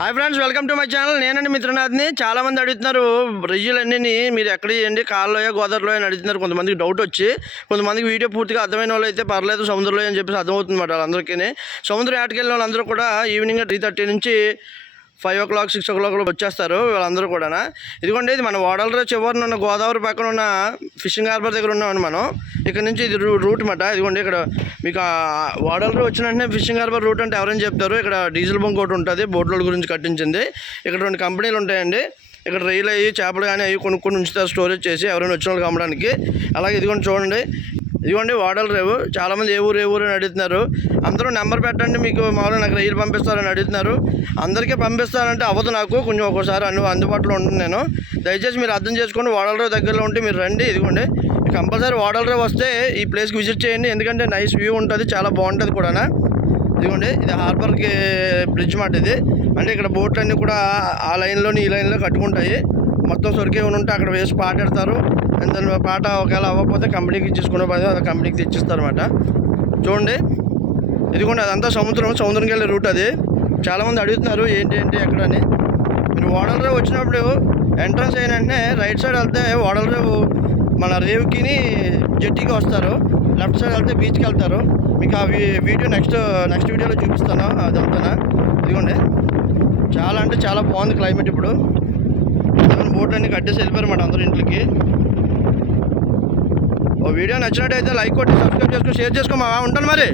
Hi friends, welcome to my channel. నేనండి మిత్రనాథ్ని. చాలామంది అడుగుతున్నారు రొయ్యలన్నీ మీరు ఎక్కడ చేయండి, కాళ్ళలోయో గోదావరిలో అని అడుగుతున్నారు. కొంతమందికి డౌట్ వచ్చి, కొంతమందికి వీడియో పూర్తిగా అర్థమైన వాళ్ళు అయితే పర్లేదు, సముద్రంలో అని చెప్పేసి అర్థమవుతుంది అన్నమాట వాళ్ళందరికీ. సముద్రం ఏటకెళ్ళిన వాళ్ళందరూ కూడా ఈవినింగ్ 3:30 నుంచి 5 o'clock 6 o'clock వచ్చేస్తారు వాళ్ళందరూ కూడా. ఇదిగోండి, ఇది మన ఓడలరేవు చివరిన ఉన్న గోదావరి పక్కన ఉన్న ఫిషింగ్ హార్బర్ దగ్గర ఉన్నామండి మనం. ఇక్కడ నుంచి ఇది రూట్ మాట. ఇదిగోండి, ఇక్కడ మీకు ఓడలరేవు వచ్చిన వెంటనే ఫిషింగ్ హార్బర్ రూట్ అంటే ఎవరైనా చెప్తారు. ఇక్కడ డీజిల్ బంక్ ఒకటి ఉంటుంది, బోట్ల గురించి కట్టించింది. ఇక్కడ 2 కంపెనీలు ఉంటాయండి. ఇక్కడ రొయ్యలు అయ్యి చేపలు కానీ అవి కొనుక్కొని ఉంచుతారు స్టోరేజ్ చేసి ఎవరైనా వచ్చిన వాళ్ళకి అమ్మడానికి. అలాగే ఇదిగోండి చూడండి, ఇదిగోండి ఓడలరేవు. చాలామంది ఏ ఊరు అని అడుగుతున్నారు. అందరూ నెంబర్ పెట్టండి, మీకు మామూలుగా నాకు రొయ్యలు పంపిస్తారని అడుగుతున్నారు. అందరికీ పంపిస్తానంటే అవ్వదు, నాకు కొంచెం ఒక్కోసారి అందుబాటులో ఉంటుంది నేను. దయచేసి మీరు అర్థం చేసుకోండి. ఓడలరేవు దగ్గరలో ఉంటే మీరు రండి. ఇదిగోండి, కంపల్సరీ ఓడలరేవు వస్తే ఈ ప్లేస్కి విజిట్ చేయండి, ఎందుకంటే నైస్ వ్యూ ఉంటుంది, చాలా బాగుంటుంది కూడా. ఇదిగోండి, ఇది హార్బర్కి బ్రిడ్జ్ మాట ఇది. అంటే ఇక్కడ బోట్లన్నీ కూడా ఆ లైన్లోని ఈ లైన్లో కట్టుకుంటాయి. మొత్తం సొరికే ఉంటే అక్కడ వేసి పాట పెడతారు. దాని పాట ఒకవేళ అవ్వకపోతే కంపెనీకి ఇచ్చేసుకునే పని అది కంపెనీకి తెచ్చిస్తారు అనమాట. చూడండి, ఇదిగోండి, అదంతా సముద్రంకి వెళ్ళే రూట్ అది. చాలామంది అడుగుతున్నారు ఏంటి ఎక్కడని. మీరు ఓడలరేవు వచ్చినప్పుడు ఎంట్రన్స్ అయిన వెంటనే రైట్ సైడ్ వెళ్తే ఓడలరేవు మన రేవుకి జెట్టీకి వస్తారు. లెఫ్ట్ సైడ్ వెళ్తే బీచ్కి వెళ్తారు. మీకు ఆ వీడియో నెక్స్ట్ వీడియోలో చూపిస్తాను అదంతా. ఇదిగోండి, చాలా అంటే చాలా బాగుంది క్లైమేట్. ఇప్పుడు బోట్ అన్ని కట్టేసి వెళ్ళిపోయారు అన్నమాట అందరూ ఇంట్లోకి. ఓ వీడియో నచ్చినట్టయితే లైక్ కొట్టి సబ్స్క్రైబ్ చేసుకుని షేర్ చేసుకోమా. ఉంటాను మరి.